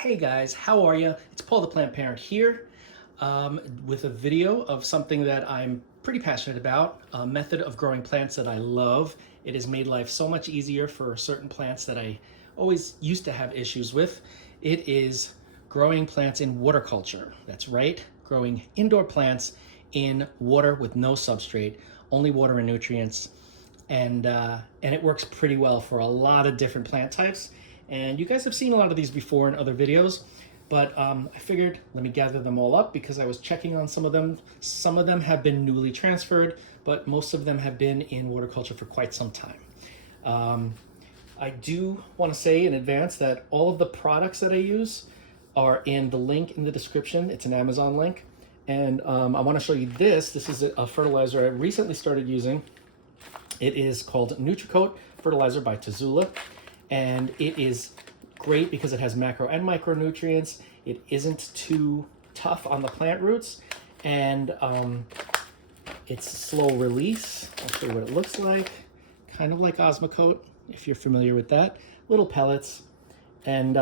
Hey guys, how are you? It's Paul the Plant Parent here with a video of something that I'm pretty passionate about, a method of growing plants that I love. It has made life so much easier for certain plants that I always used to have issues with. It is growing plants in water culture. That's right, growing indoor plants in water with no substrate, only water and nutrients. And it works pretty well for a lot of different plant types. And you guys have seen a lot of these before in other videos, but I figured let me gather them all up because I was checking on some of them. Some of them have been newly transferred, but most of them have been in water culture for quite some time. I do want to say in advance that all of the products that I use are in the link in the description. It's an Amazon link. And I want to show you this. This is a fertilizer I recently started using. It is called Nutricoat Fertilizer by Tazula, and it is great because it has macro and micronutrients. It isn't too tough on the plant roots, and it's slow release. I'll show you what it looks like. Kind of like Osmocote, if you're familiar with that. Little pellets. And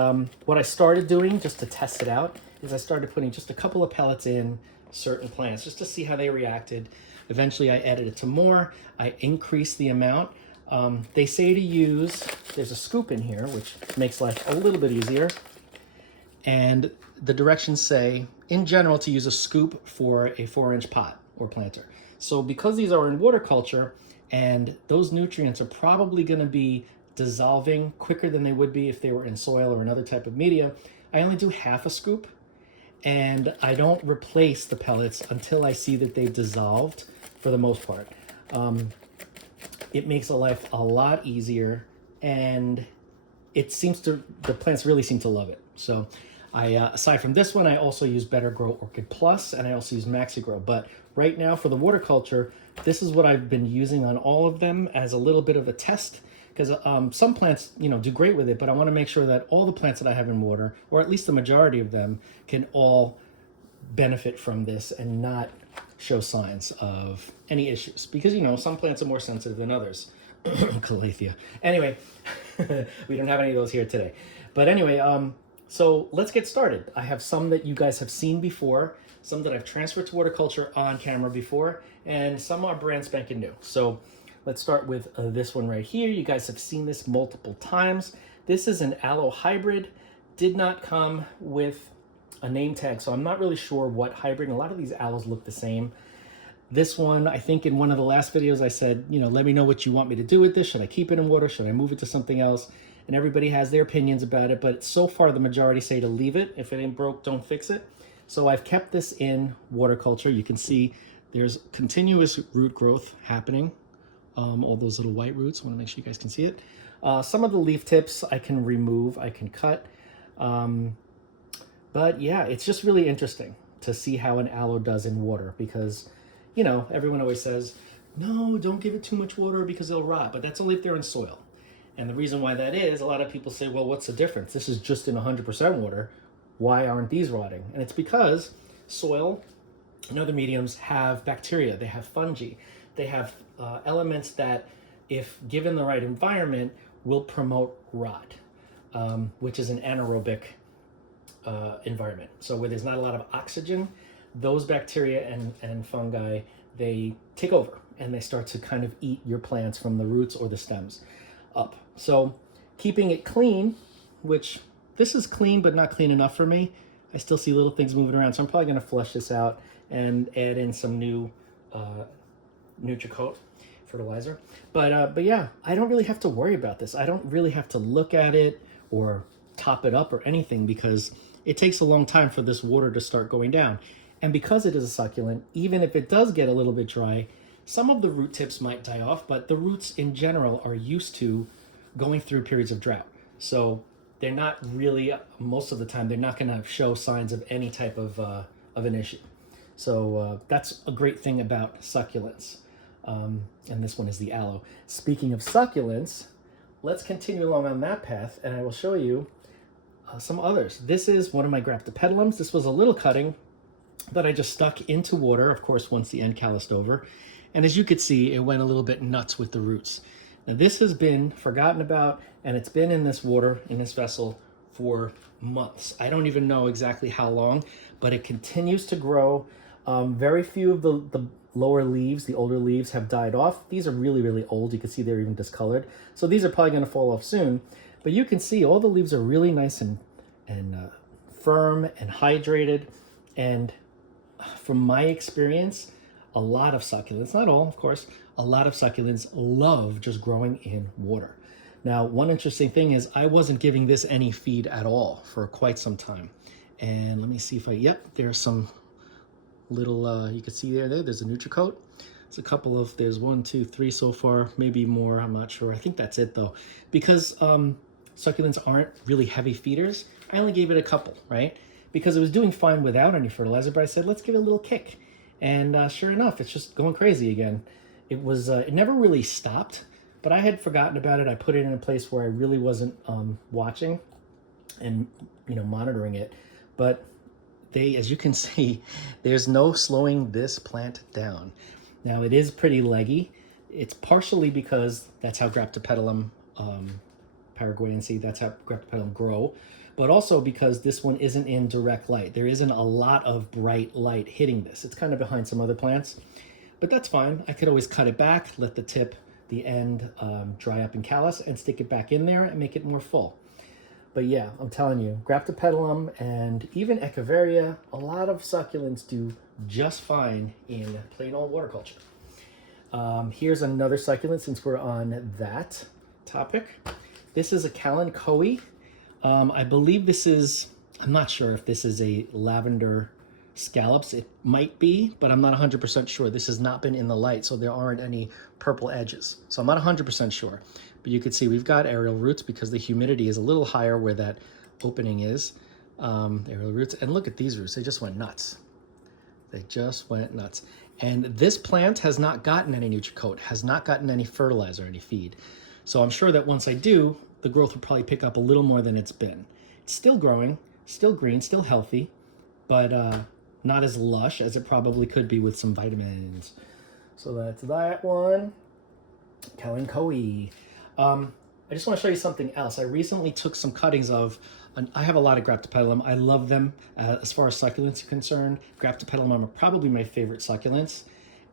what I started doing just to test it out is I started putting just a couple of pellets in certain plants just to see how they reacted. Eventually I added it to more. I increased the amount. They say to use, there's a scoop in here, which makes life a little bit easier. And the directions say, in general, to use a scoop for a 4-inch pot or planter. So because these are in water culture and those nutrients are probably gonna be dissolving quicker than they would be if they were in soil or another type of media, I only do half a scoop. And I don't replace the pellets until I see that they've dissolved for the most part. It makes life a lot easier, and the plants really seem to love it. So aside from this one, I also use Better Grow Orchid Plus, and I also use Maxi Grow. But right now for the water culture, this is what I've been using on all of them as a little bit of a test, because some plants, do great with it, but I want to make sure that all the plants that I have in water, or at least the majority of them, can all benefit from this and not show signs of any issues. Because, some plants are more sensitive than others. Calathea. Anyway, we don't have any of those here today. But anyway, so let's get started. I have some that you guys have seen before, some that I've transferred to water culture on camera before, and some are brand spanking new. So let's start with this one right here. You guys have seen this multiple times. This is an Aloe Hybrid. Did not come with a name tag, so I'm not really sure what hybrid. A lot of these aloes look the same. This one, I think in one of the last videos I said, let me know what you want me to do with this. Should I keep it in water? Should I move it to something else? And everybody has their opinions about it, but so far the majority say to leave it. If it ain't broke, don't fix it. So I've kept this in water culture. You can see there's continuous root growth happening. All those little white roots. I want to make sure you guys can see it. Some of the leaf tips I can remove, I can cut. But yeah, it's just really interesting to see how an aloe does in water because, everyone always says, no, don't give it too much water because it'll rot, but that's only if they're in soil. And the reason why that is, a lot of people say, well, what's the difference? This is just in 100% water. Why aren't these rotting? And it's because soil and other mediums have bacteria, they have fungi, they have elements that, if given the right environment, will promote rot, which is an anaerobic environment. So where there's not a lot of oxygen, those bacteria and fungi, they take over and they start to kind of eat your plants from the roots or the stems up. So keeping it clean, which this is clean but not clean enough for me. I still see little things moving around, so I'm probably going to flush this out and add in some new Nutricoat fertilizer. But yeah, I don't really have to worry about this. I don't really have to look at it or top it up or anything because it takes a long time for this water to start going down. And because it is a succulent, even if it does get a little bit dry, some of the root tips might die off, but the roots in general are used to going through periods of drought. So they're not really, most of the time, they're not going to show signs of any type of an issue. So that's a great thing about succulents. And this one is the aloe. Speaking of succulents, let's continue along on that path, and I will show you some others. This is one of my Graptopedilums. This was a little cutting that I just stuck into water, of course, once the end calloused over. And as you could see, it went a little bit nuts with the roots. Now this has been forgotten about, and it's been in this water, in this vessel, for months. I don't even know exactly how long, but it continues to grow. Very few of the lower leaves, the older leaves, have died off. These are really, really old. You can see they're even discolored. So these are probably going to fall off soon. But you can see all the leaves are really nice and firm and hydrated. And from my experience, a lot of succulents, not all, of course, a lot of succulents love just growing in water. Now, one interesting thing is I wasn't giving this any feed at all for quite some time. And let me see if yep, there's some little, you can see there's a NutriCoat. It's a couple of, there's 1, 2, 3 so far, maybe more, I'm not sure. I think that's it though. Because succulents aren't really heavy feeders, I only gave it a couple, right? Because it was doing fine without any fertilizer, but I said, let's give it a little kick. And sure enough, it's just going crazy again. It was, it never really stopped, but I had forgotten about it. I put it in a place where I really wasn't watching and, monitoring it. But as you can see, there's no slowing this plant down. Now, it is pretty leggy. It's partially because that's how Graptopetalum paraguayense, that's how Graptopetalum grow, but also because this one isn't in direct light. There isn't a lot of bright light hitting this. It's kind of behind some other plants, but that's fine. I could always cut it back, let the tip, the end dry up and callus, and stick it back in there and make it more full. But yeah, I'm telling you, Graptopetalum and even Echeveria, a lot of succulents do just fine in plain old water culture. Here's another succulent since we're on that topic. This is a Kale Koi. I believe this is, I'm not sure if this is a lavender scallops. It might be, but I'm not 100% sure. This has not been in the light, so there aren't any purple edges. So I'm not 100% sure. But you can see we've got aerial roots because the humidity is a little higher where that opening is. Aerial roots. And look at these roots. They just went nuts. They just went nuts. And this plant has not gotten any NutriCoat, has not gotten any fertilizer, any feed. So I'm sure that once I do, the growth will probably pick up a little more than it's been. It's still growing, still green, still healthy, but not as lush as it probably could be with some vitamins. So that's that one. Kale Koi. I just want to show you something else. I recently took some cuttings of, I have a lot of Graptopetalum. I love them as far as succulents are concerned. Graptopetalum are probably my favorite succulents.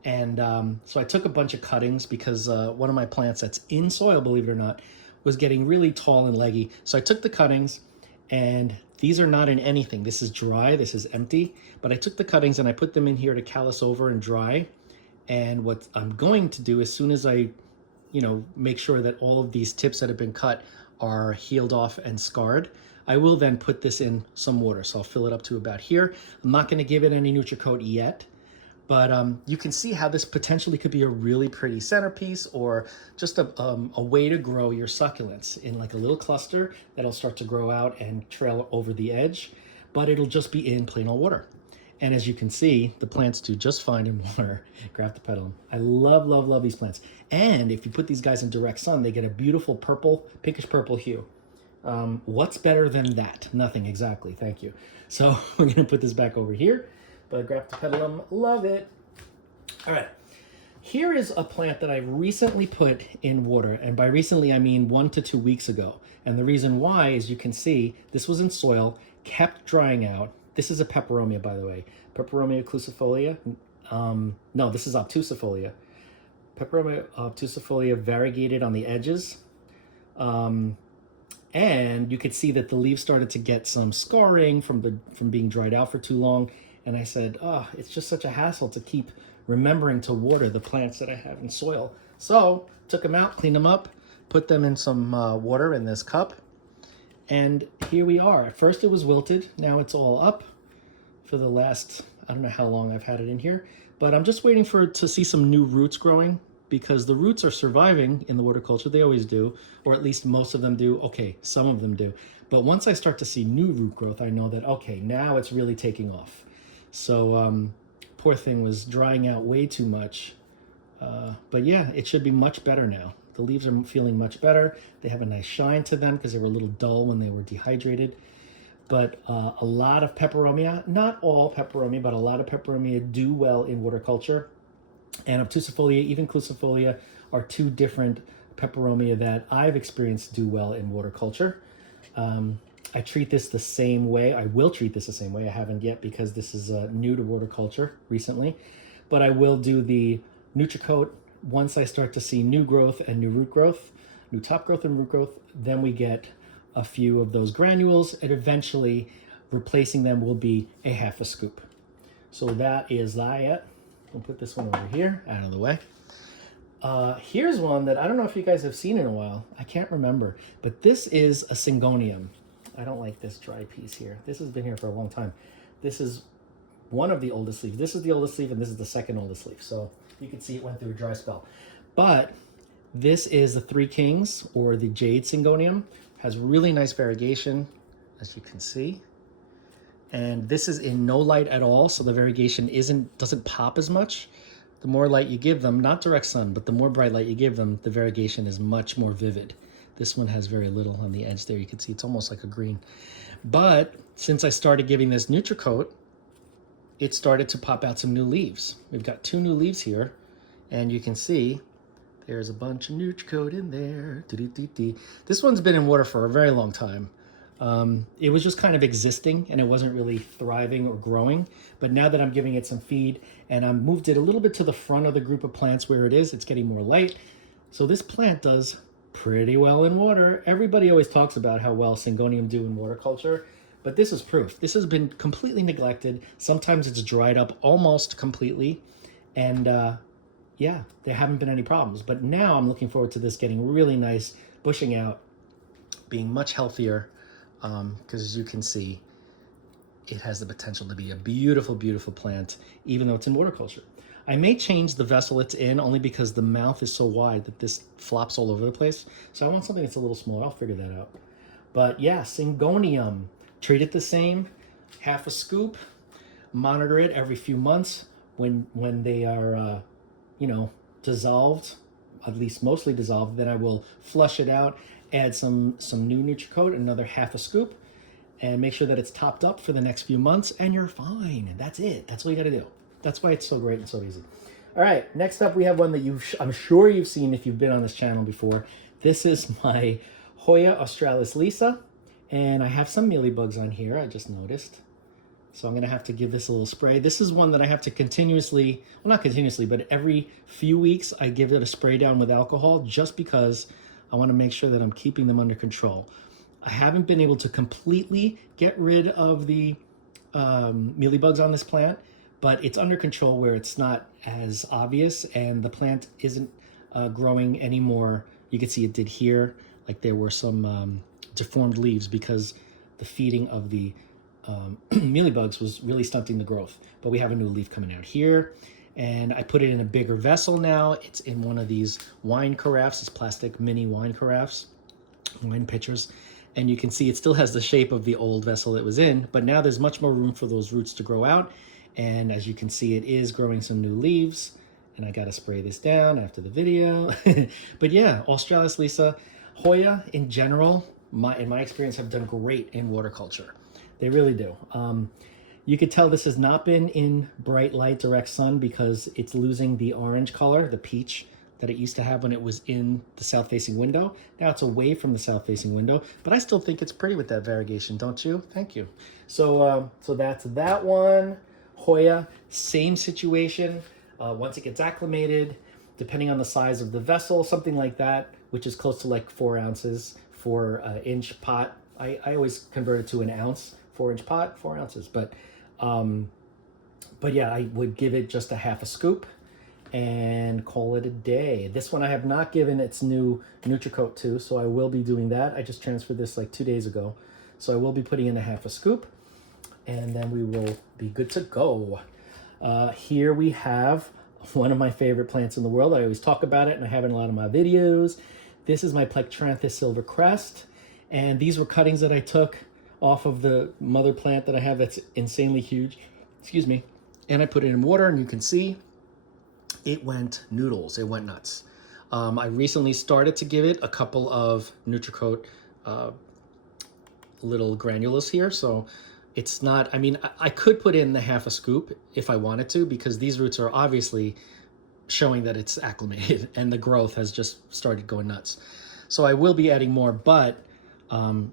And so I took a bunch of cuttings because one of my plants that's in soil, believe it or not, was getting really tall and leggy. So I took the cuttings, and these are not in anything. This is dry, this is empty. But I took the cuttings and I put them in here to callus over and dry. And what I'm going to do as soon as I make sure that all of these tips that have been cut are healed off and scarred, I will then put this in some water. So I'll fill it up to about here. I'm not going to give it any NutriCoat yet, but you can see how this potentially could be a really pretty centerpiece or just a way to grow your succulents in like a little cluster that'll start to grow out and trail over the edge, but it'll just be in plain old water. And as you can see, the plants do just fine in water. Graptopetalum. I love, love, love these plants. And if you put these guys in direct sun, they get a beautiful purple, pinkish purple hue. What's better than that? Nothing, exactly. Thank you. So we're going to put this back over here. But Graptopetalum, love it. All right. Here is a plant that I recently put in water. And by recently, I mean 1 to 2 weeks ago. And the reason why, as you can see, this was in soil, kept drying out. This is a Peperomia, by the way. Peperomia occlusifolia. No, this is obtusifolia. Peperomia obtusifolia variegated on the edges. And you could see that the leaves started to get some scarring from being dried out for too long. And I said, oh, it's just such a hassle to keep remembering to water the plants that I have in soil. So took them out, cleaned them up, put them in some water in this cup. And here we are. At first it was wilted. Now it's all up for the last, I don't know how long I've had it in here, but I'm just waiting to see some new roots growing because the roots are surviving in the water culture. They always do, or at least most of them do. Okay, some of them do. But once I start to see new root growth, I know that, okay, now it's really taking off. So poor thing was drying out way too much. But yeah, it should be much better now. The leaves are feeling much better. They have a nice shine to them because they were a little dull when they were dehydrated. But a lot of Peperomia, not all Peperomia, but a lot of Peperomia do well in water culture. And obtusifolia, even clusifolia, are two different Peperomia that I've experienced do well in water culture. I treat this the same way. I will treat this the same way. I haven't yet because this is new to horticulture recently. But I will do the NutriCoat once I start to see new growth and new root growth, new top growth and root growth. Then we get a few of those granules, and eventually replacing them will be a half a scoop. So that is that. I'll put this one over here, out of the way. Here's one that I don't know if you guys have seen in a while. I can't remember, but this is a Syngonium. I don't like this dry piece here. This has been here for a long time. This is one of the oldest leaves. This is the oldest leaf, and this is the second oldest leaf. So you can see it went through a dry spell. But this is the Three Kings, or the Jade Syngonium. Has really nice variegation, as you can see. And this is in no light at all, so the variegation doesn't pop as much. The more light you give them, not direct sun, but the more bright light you give them, the variegation is much more vivid. This one has very little on the edge there. You can see it's almost like a green. But since I started giving this NutriCoat, it started to pop out some new leaves. We've got 2 new leaves here, and you can see there's a bunch of NutriCoat in there. This one's been in water for a very long time. It was just kind of existing, and it wasn't really thriving or growing. But now that I'm giving it some feed, and I've moved it a little bit to the front of the group of plants where it is, it's getting more light. So this plant does pretty well in water. Everybody always talks about how well Syngonium do in water culture, but this is proof. This has been completely neglected. Sometimes it's dried up almost completely, and yeah, there haven't been any problems. But now I'm looking forward to this getting really nice, bushing out, being much healthier, because as you can see, it has the potential to be a beautiful, beautiful plant, even though it's in water culture. I may change the vessel it's in only because the mouth is so wide that this flops all over the place. So I want something that's a little smaller. I'll figure that out. But yeah, Syngonium. Treat it the same. Half a scoop. Monitor it every few months when they are, dissolved, at least mostly dissolved. Then I will flush it out, add some new NutriCoat, another half a scoop, and make sure that it's topped up for the next few months, and you're fine. That's it. That's what you got to do. That's why it's so great and so easy. All right, next up we have one that I'm sure you've seen if you've been on this channel before. This is my Hoya Australis Lisa, and I have some mealybugs on here, I just noticed. So I'm gonna have to give this a little spray. This is one that I have to continuously, well, not continuously, but every few weeks I give it a spray down with alcohol, just because I wanna make sure that I'm keeping them under control. I haven't been able to completely get rid of the mealybugs on this plant, but it's under control where it's not as obvious, and the plant isn't growing anymore. You can see it did here, like there were some deformed leaves because the feeding of the mealybugs was really stunting the growth. But we have a new leaf coming out here, and I put it in a bigger vessel now. It's in one of these wine carafes, these plastic mini wine carafes, wine pitchers. And you can see it still has the shape of the old vessel it was in, but now there's much more room for those roots to grow out. And as you can see, it is growing some new leaves, and I got to spray this down after the video. But yeah, Australis Lisa, Hoya in general, in my experience, have done great in water culture. They really do. You could tell this has not been in bright light direct sun because it's losing the orange color, the peach, that it used to have when it was in the south-facing window. Now it's away from the south-facing window, but I still think it's pretty with that variegation, don't you? Thank you. So that's that one. Hoya, same situation. Once it gets acclimated, depending on the size of the vessel, something like that, which is close to like 4 ounces for an inch pot. I always convert it to an ounce, 4-inch pot, 4 ounces. But yeah, I would give it just a half a scoop and call it a day. This one I have not given its new NutriCoat to, so I will be doing that. I just transferred this like 2 days ago. So I will be putting in a half a scoop, and then we will be good to go. Here we have one of my favorite plants in the world. I always talk about it, and I have it in a lot of my videos. This is my Plectranthus silver crest, and these were cuttings that I took off of the mother plant that I have that's insanely huge. Excuse me. And I put it in water, and you can see it went noodles. It went nuts. I recently started to give it a couple of NutriCoat little granules here, so it's not, I mean, I could put in the half a scoop if I wanted to, because these roots are obviously showing that it's acclimated and the growth has just started going nuts. So I will be adding more, but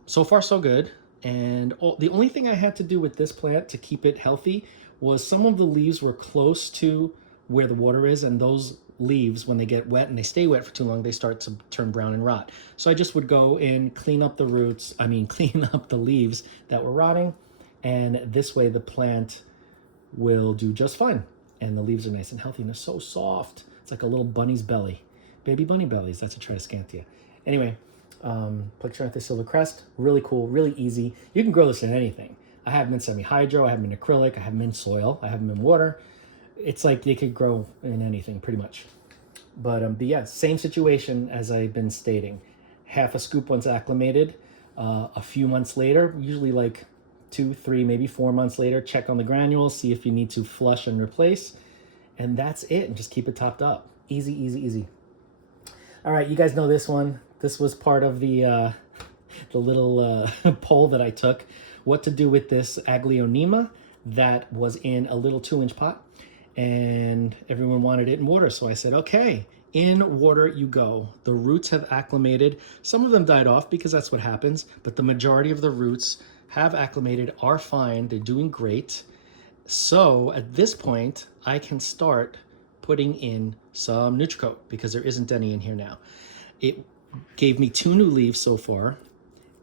so far so good. And the only thing I had to do with this plant to keep it healthy was some of the leaves were close to where the water is, and those leaves, when they get wet and they stay wet for too long, they start to turn brown and rot. So I just would go and clean up the roots, clean up the leaves that were rotting, and this way the plant will do just fine. And the leaves are nice and healthy, and they're so soft. It's like a little bunny's belly. Baby bunny bellies, that's a Triscanthia. Anyway, Plectranthus silver crest, really cool, really easy. You can grow this in anything. I have them in semi-hydro, I have them in acrylic, I have them in soil, I have them in water. It's like they could grow in anything pretty much. But yeah, same situation as I've been stating. Half a scoop once acclimated. A few months later, usually like 2, 3, maybe 4 months later, check on the granules, see if you need to flush and replace. And that's it, and just keep it topped up. Easy, easy, easy. All right, you guys know this one. This was part of the little poll that I took. What to do with this Aglaonema that was in a little 2-inch pot. And everyone wanted it in water. So I said, okay, in water you go. The roots have acclimated. Some of them died off because that's what happens. But the majority of the roots have acclimated, are fine. They're doing great. So at this point, I can start putting in some Nutricoat because there isn't any in here now. It gave me 2 new leaves so far,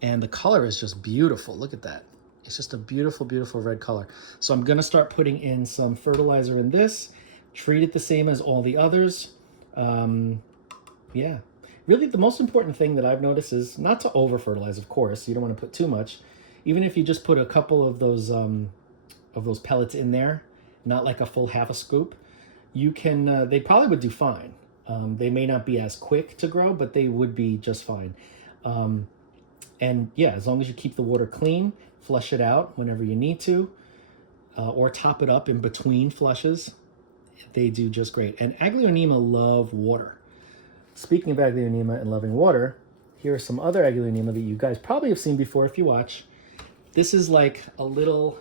and the color is just beautiful. Look at that. It's just a beautiful, beautiful red color. So I'm gonna start putting in some fertilizer in this, treat it the same as all the others. Yeah, really the most important thing that I've noticed is not to over fertilize, of course. You don't wanna put too much. Even if you just put a couple of those pellets in there, not like a full half a scoop, you can, they probably would do fine. They may not be as quick to grow, but they would be just fine. And yeah, as long as you keep the water clean, flush it out whenever you need to, or top it up in between flushes, they do just great. And Aglaonema love water. Speaking of Aglaonema and loving water, here are some other Aglaonema that you guys probably have seen before if you watch. This is like a little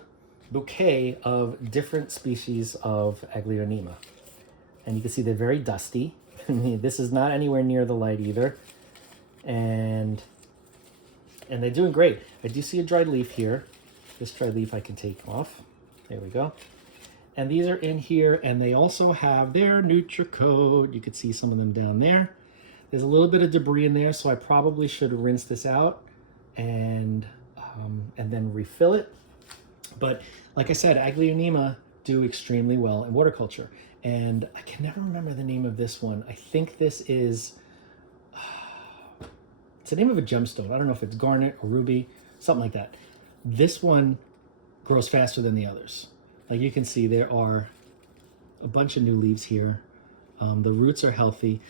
bouquet of different species of Aglaonema. And you can see they're very dusty. This is not anywhere near the light either. And they're doing great. I do see a dried leaf here. This dried leaf I can take off. There we go. And these are in here, and they also have their Nutricoat. You can see some of them down there. There's a little bit of debris in there, so I probably should rinse this out and then refill it. But like I said, Aglaonema do extremely well in water culture. And I can never remember the name of this one. I think this is, it's the name of a gemstone. I don't know if it's garnet or ruby, something like that. This one grows faster than the others. Like you can see, there are a bunch of new leaves here. The roots are healthy.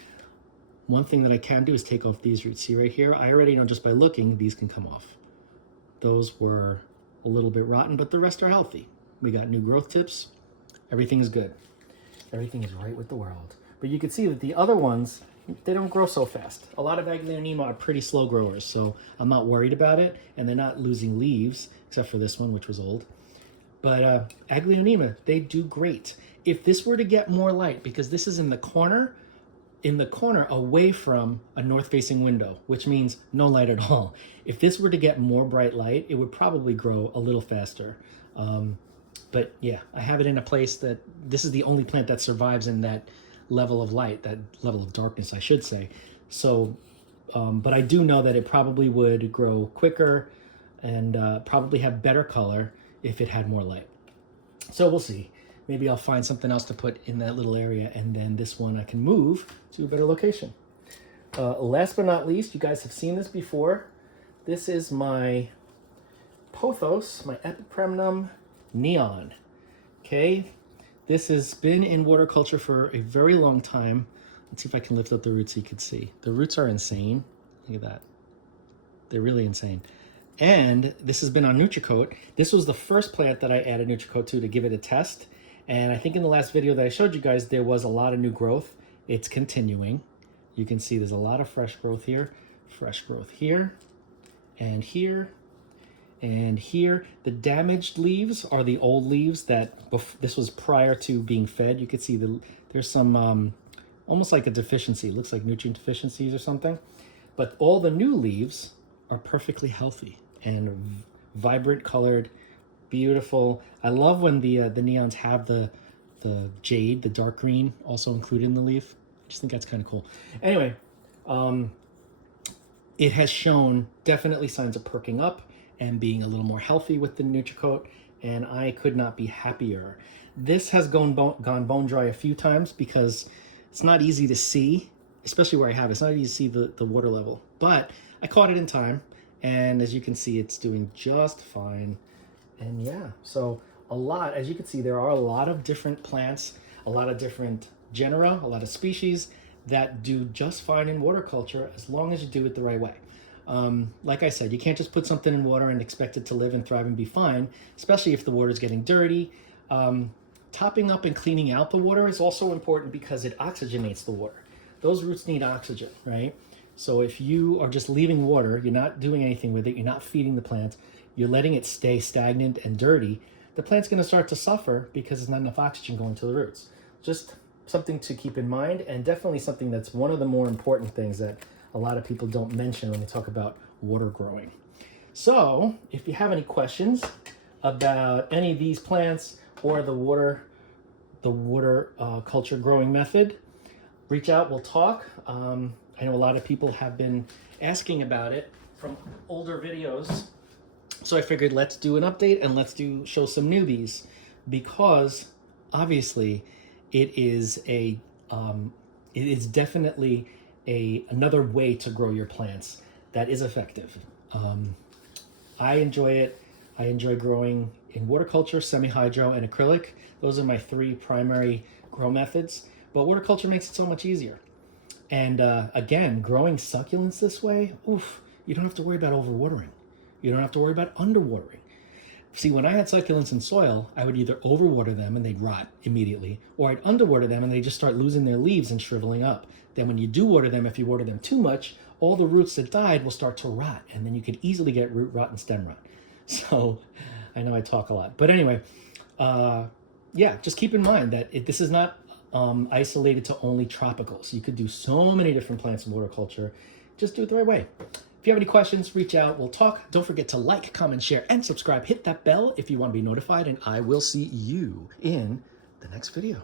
One thing that I can do is take off these roots. See right here? I already know just by looking, these can come off. Those were a little bit rotten, but the rest are healthy. We got new growth tips. Everything is good. Everything is right with the world. But you can see that the other ones, they don't grow so fast. A lot of Aglaonema are pretty slow growers, so I'm not worried about it. And they're not losing leaves, except for this one, which was old. But Aglaonema, they do great. If this were to get more light, because this is in the corner away from a north-facing window, which means no light at all. If this were to get more bright light, it would probably grow a little faster. But yeah, I have it in a place that this is the only plant that survives in that level of light, that level of darkness, I should say. So, but I do know that it probably would grow quicker and probably have better color if it had more light. So we'll see. Maybe I'll find something else to put in that little area, and then this one I can move to a better location. Last but not least, you guys have seen this before. This is my pothos, my Peperomia neon. Okay, this has been in water culture for a very long time. Let's see if I can lift up the roots so you can see. The roots are insane. Look at that. They're really insane. And this has been on Nutricoat. This was the first plant that I added Nutricoat to give it a test. And I think in the last video that I showed you guys, there was a lot of new growth. It's continuing. You can see there's a lot of fresh growth here. Fresh growth here, and here, and here. The damaged leaves are the old leaves that this was prior to being fed. You can see there's some almost like a deficiency. It looks like nutrient deficiencies or something. But all the new leaves are perfectly healthy and vibrant colored, beautiful. I love when the neons have the jade, the dark green, also included in the leaf. I just think that's kind of cool. Anyway, it has shown definitely signs of perking up and being a little more healthy with the Nutricoat, and I could not be happier. This has gone bone dry a few times because it's not easy to see, especially where I have it. It's not easy to see the water level, but I caught it in time, and as you can see, it's doing just fine. And yeah, so as you can see, there are a lot of different plants, a lot of different genera, a lot of species that do just fine in water culture as long as you do it the right way. Like I said, you can't just put something in water and expect it to live and thrive and be fine, especially if the water is getting dirty. Topping up and cleaning out the water is also important because it oxygenates the water. Those roots need oxygen, right? So if you are just leaving water, you're not doing anything with it, you're not feeding the plant, you're letting it stay stagnant and dirty, the plant's going to start to suffer because there's not enough oxygen going to the roots. Just something to keep in mind, and definitely something that's one of the more important things that a lot of people don't mention when they talk about water growing. So if you have any questions about any of these plants or the water culture growing method, reach out, we'll talk. I know a lot of people have been asking about it from older videos, so I figured let's do an update and let's show some newbies, because obviously it is definitely another way to grow your plants that is effective. I enjoy it. I enjoy growing in water culture, semi-hydro, and acrylic. Those are my 3 primary grow methods, but water culture makes it so much easier. And again, growing succulents this way, oof, you don't have to worry about overwatering. You don't have to worry about underwatering. See, when I had succulents in soil, I would either overwater them and they'd rot immediately, or I'd underwater them and they just start losing their leaves and shriveling up. Then when you do water them, if you water them too much, all the roots that died will start to rot, and then you could easily get root rot and stem rot. So I know I talk a lot, but anyway, yeah, just keep in mind that this is not isolated to only tropicals. You could do so many different plants in water culture. Just do it the right way. If you have any questions, reach out. We'll talk. Don't forget to like, comment, share, and subscribe. Hit that bell if you want to be notified, and I will see you in the next video.